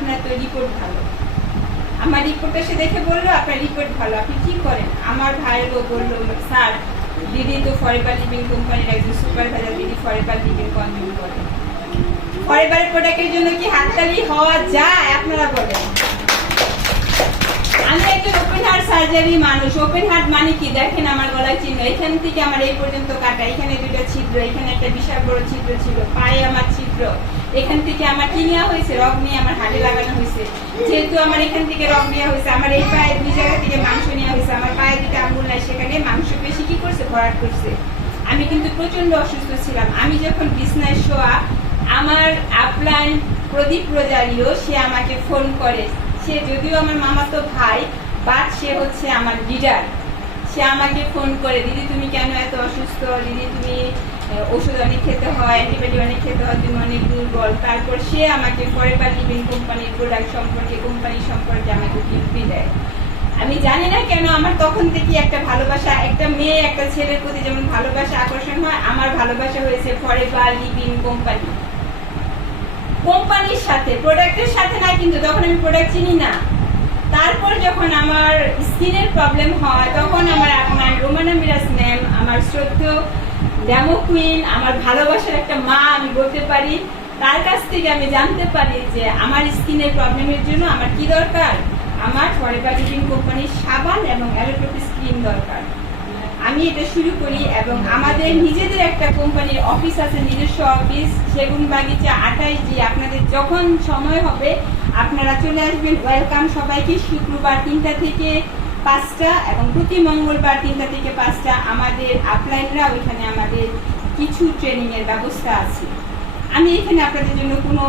আপনার তো রিপোর্ট ভালো। আমার রিপোর্টটা সে দেখে বললো আপনার রিপোর্ট ভালো, আপনি কি করেন? আমার ভাইয়েরও বললো স্যার দিদি তো ফরএভার লিভিং কোম্পানির একজন সুপারভাইজার, দিদি ফরএভার লিভিং কন্টিনিউ করে। ফরএভার প্রোডাক্টের জন্য কি হাততালি হওয়া যায়? আপনারা বলেন। আমি একজন ওপেন হার্ট সার্জারি মানুষ। ওপেন হার্ট মানে কি? দেখেন আমার গলায় চিহ্ন, এখান থেকে আমার এই পর্যন্ত কাটা, এখানে দুটো ছিদ্র, এখানে একটা বিশাল বড় ছিদ্র ছিল, পায়ে আমার ছিদ্র, এখান থেকে আমার কি নেওয়া হয়েছে? রগ নিয়ে আমার হাড়ে লাগানো হয়েছে। যেহেতু আমার এখান থেকে রগ নেওয়া হয়েছে, আমার এই পায়ে দুই জায়গা থেকে মাংস নেওয়া হয়েছে, আমার পায়ে দুটো আঙুল নাই, সেখানে মাংস পেশি কি করছে? ভরাট করছে। আমি কিন্তু প্রচন্ড অসুস্থ ছিলাম। আমি যখন বিছনায় শোয়া, আমার আপলাইন প্রদীপ রোজারিও সে আমাকে ফোন করে। সে যদিও আমার মামাতো ভাই, বাট সে হচ্ছে আমার লিডার। সে আমাকে ফোন করে, দিদি তুমি কেন এত অসুস্থ? দিদি তুমি ওষুধ অনেক খেতে হয়, অ্যান্টিবায়োটিক অনেক খেতে হয়, তুমি অনেক দুর্বল। তারপর সে আমাকে ফরএভার লিভিং কোম্পানির প্রোডাক্ট সম্পর্কে, কোম্পানি সম্পর্কে আমাকে টিপি দেয়। আমি জানি না কেন আমার তখন থেকে একটা ভালোবাসা, একটা মেয়ে একটা ছেলের প্রতি যেমন ভালোবাসা আকর্ষণ হয়, আমার ভালোবাসা হয়েছে ফরএভার লিভিং কোম্পানির সাথে, প্রোডাক্টের সাথে না। কিন্তু তখন আমি প্রোডাক্ট চিনি না। তারপর যখন আমার স্কিনের প্রবলেম হয়, তখন আমার আপনার রোমানা মিরাজ ম্যাম, আমার শ্রদ্ধেয় ডেমো কুইন, আমার ভালোবাসার একটা মা আমি বলতে পারি, তার কাছ থেকে আমি জানতে পারি যে আমার স্কিনের প্রবলেমের জন্য আমার কি দরকার? আমার ফরএভার লিভিং কোম্পানির সাবান এবং অ্যালোপ্যাথিক ক্রিম দরকার। আমি এটা শুরু করি এবং আমাদের নিজেদের একটা কোম্পানির অফিস আছে, নিজস্ব অফিস, সেগুনবাগিচা 28G। আপনাদের যখন সময় হবে আপনারা চলে আসবেন, ওয়েলকাম সবাইকে। শুক্রবার 3টা থেকে 5টা এবং প্রতি মঙ্গলবার 3টা থেকে 5টা আমাদের আপলাইনরা ওইখানে আমাদের কিছু ট্রেনিং এর ব্যবস্থা আছে। আমি এখানে আপনাদের জন্য কোনো